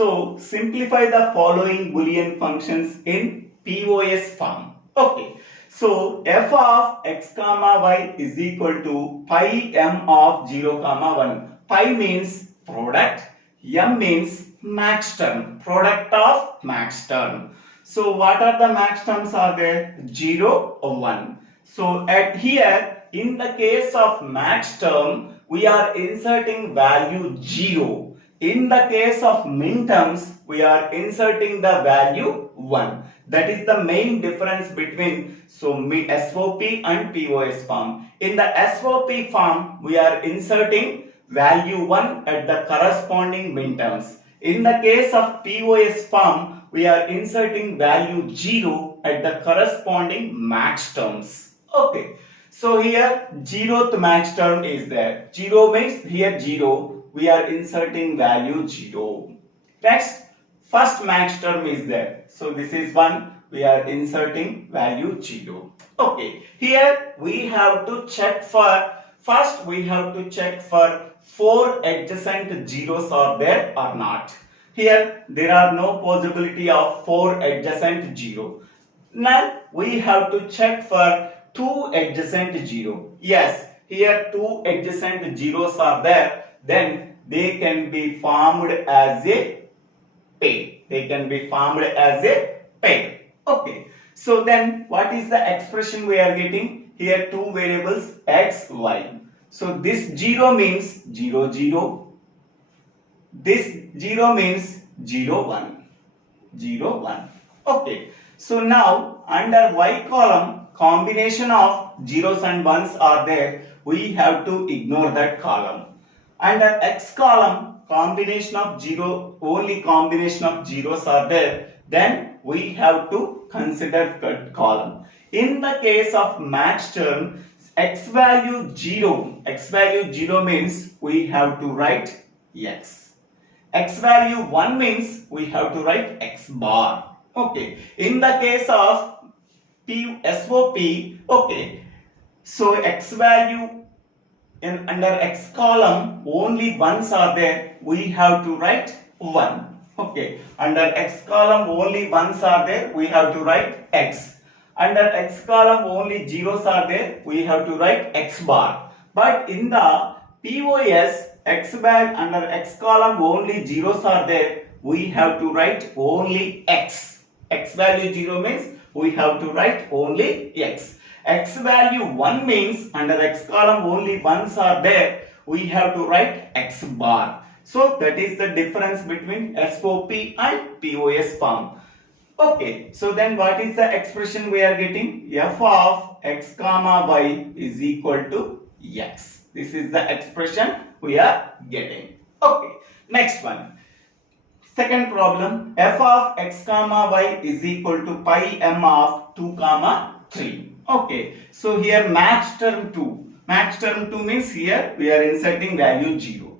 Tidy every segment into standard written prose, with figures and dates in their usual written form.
So simplify the following Boolean functions in POS form. Okay. So f of x comma y is equal to pi m of 0 comma 1. Pi means product, m means max term, product of max term. So what are the max terms are there? 0 or 1. So at here, in the case of max term, we are inserting value 0. In the case of min terms, we are inserting the value 1. That is the main difference between SOP and POS form. In the SOP form, we are inserting value 1 at the corresponding min terms. In the case of POS form, we are inserting value 0 at the corresponding max terms. Okay. So here 0th max term is there. 0 means here 0. We are inserting value 0. Next, first max term is there. So this is 1. We are inserting value 0. Okay. Here we have to check for, first we have to check for 4 adjacent zeros are there or not. Here there are no possibility of 4 adjacent 0. Now we have to check for 2 adjacent 0. Yes, here 2 adjacent zeros are there. Then they can be formed as a pair. They can be formed as a pair. Okay. So then what is the expression we are getting? Here two variables x, y. So this 0 means 0, 0. This 0 means 0, 1. 0, 1. Okay. So now under y column, combination of zeros and ones are there. We have to ignore that column. Under x column, combination of only combination of zeros are there. Then we have to consider that column. In the case of max term, x value 0 means we have to write x. X value 1 means we have to write x bar. Okay. In the case of SOP, okay. So x value under x column only ones are there. We have to write 1. Okay. Under x column only ones are there. We have to write x. Under x column only zeros are there. We have to write x bar. But in the POS, under x column only zeros are there. We have to write only x. X value 0 means we have to write only x. X value 1 means under x column only ones are there. We have to write x bar. So that is the difference between SOP and POS form. Okay. So then what is the expression we are getting? F of x comma y is equal to x. This is the expression we are getting. Okay. Next one. Second problem, f of x comma y is equal to pi m of 2 comma 3. Okay, so here max term 2. Max term 2 means here we are inserting value 0.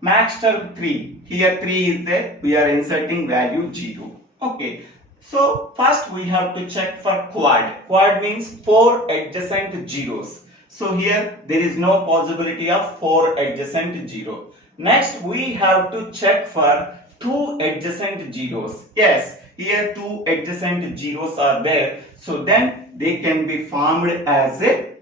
Max term 3, here 3 is there, we are inserting value 0. Okay, so first we have to check for quad. Quad means 4 adjacent zeros. So here there is no possibility of 4 adjacent zeros. Next, we have to check for 2 adjacent zeros. Yes, here 2 adjacent zeros are there. So then they can be formed as a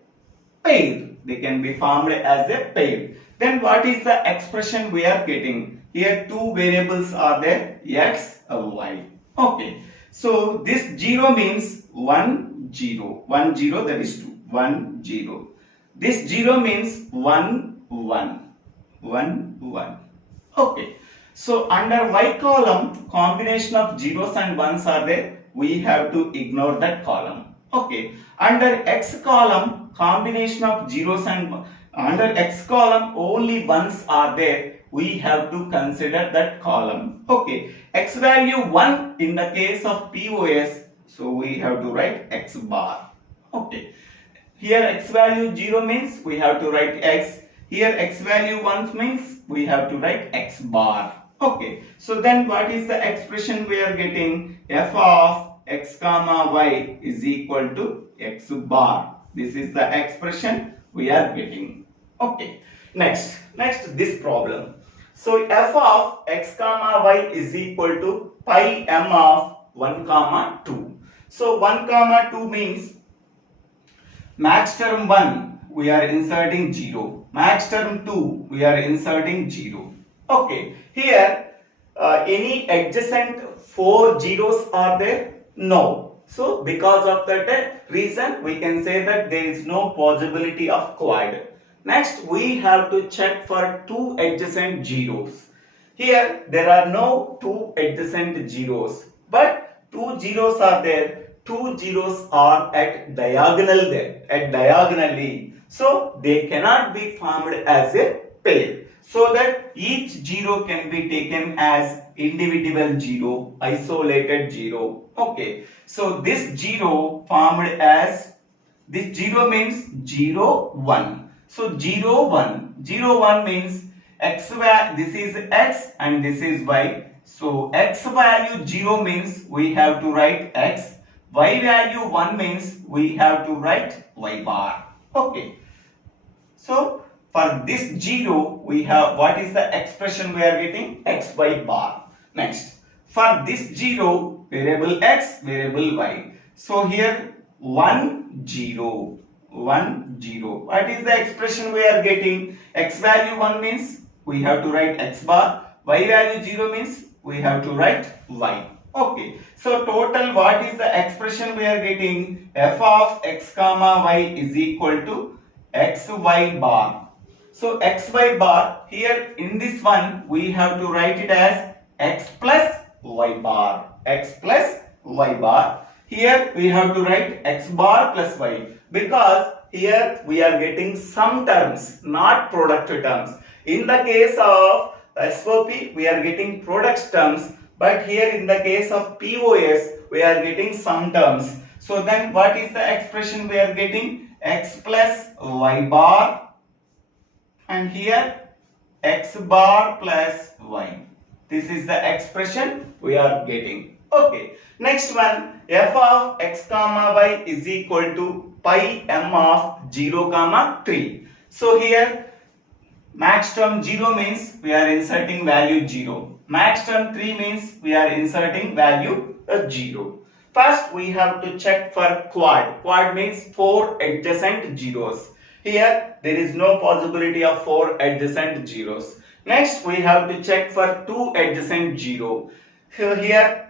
pair. They can be formed as a pair. Then what is the expression we are getting? Here 2 variables are there, x and y. Okay. So this 0 means 1, 0. 1, 0, that is 2. 1, 0. This 0 means 1, 1. 1, 1. Okay. So under y column, combination of zeros and ones are there. We have to ignore that column. Okay. Under x column, combination of zeros and under x column only ones are there. We have to consider that column. Okay. X value 1 in the case of POS. So we have to write x bar. Okay. Here x value 0 means we have to write x. Here x value 1 means we have to write x bar. Okay. So then what is the expression we are getting? F of x comma y is equal to x bar. This is the expression we are getting. Okay. Next this problem. So f of x comma y is equal to pi m of 1 comma 2. So 1 comma 2 means max term 1 we are inserting 0. Max term 2 we are inserting 0. Okay. Here any adjacent 4 zeros are there? No. So because of that reason we can say that there is no possibility of quad. Next we have to check for 2 adjacent zeros. Here there are no 2 adjacent zeros, but 2 zeros are there. 2 zeros are at diagonal there, at diagonally. So they cannot be formed as a pair. So that each zero can be taken as individual zero, isolated zero. Okay. So this zero formed as, this zero means 0, 1. So 0, 1. 0, 1 means x, this is x and this is y. So x value 0 means we have to write x. Y value 1 means we have to write y bar. Okay. So for this 0 we have, what is the expression we are getting? Xy bar. Next, for this 0, variable x, variable y. So here 1 0, 1 0. What is the expression we are getting? X value 1 means we have to write x bar. Y value 0 means we have to write y. Okay. So total what is the expression we are getting? F of x comma y is equal to xy bar. So xy bar, here in this one we have to write it as x plus y bar. X plus y bar. Here we have to write x bar plus y, because here we are getting sum terms, not product terms. In the case of SOP we are getting product terms, but here in the case of POS we are getting sum terms. So then what is the expression we are getting? X plus y bar, and here x bar plus y. This is the expression we are getting. Okay. Next one, f of x comma y is equal to pi m of 0 comma 3. So here max term 0 means we are inserting value 0. Max term 3 means we are inserting value 0. First we have to check for quad. Quad means 4 adjacent zeros. Here there is no possibility of 4 adjacent zeros. Next we have to check for 2 adjacent zero. Here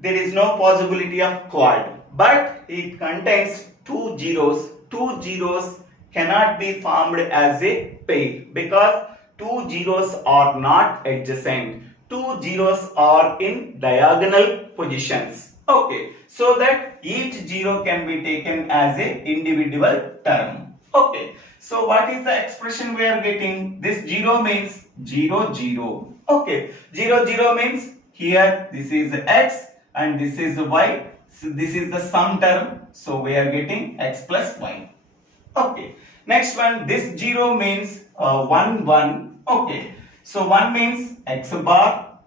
there is no possibility of quad, but it contains 2 zeros. 2 zeros cannot be formed as a pair because 2 zeros are not adjacent. 2 zeros are in diagonal positions. Okay, so that each zero can be taken as a individual term. Okay, so what is the expression we are getting? This 0 means 0 0. Okay, 0 0 means here this is x and this is y. So this is the sum term. So we are getting x plus y. Okay. Next one, this 0 means 1 1. Okay. So 1 means x bar,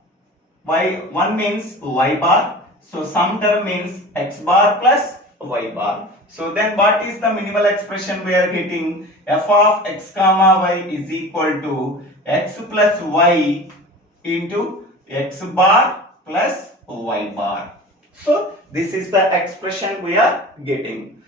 y 1 means y bar. So sum term means x bar plus y bar. So then what is the minimal expression we are getting? F of x comma y is equal to x plus y into x bar plus y bar. So this is the expression we are getting.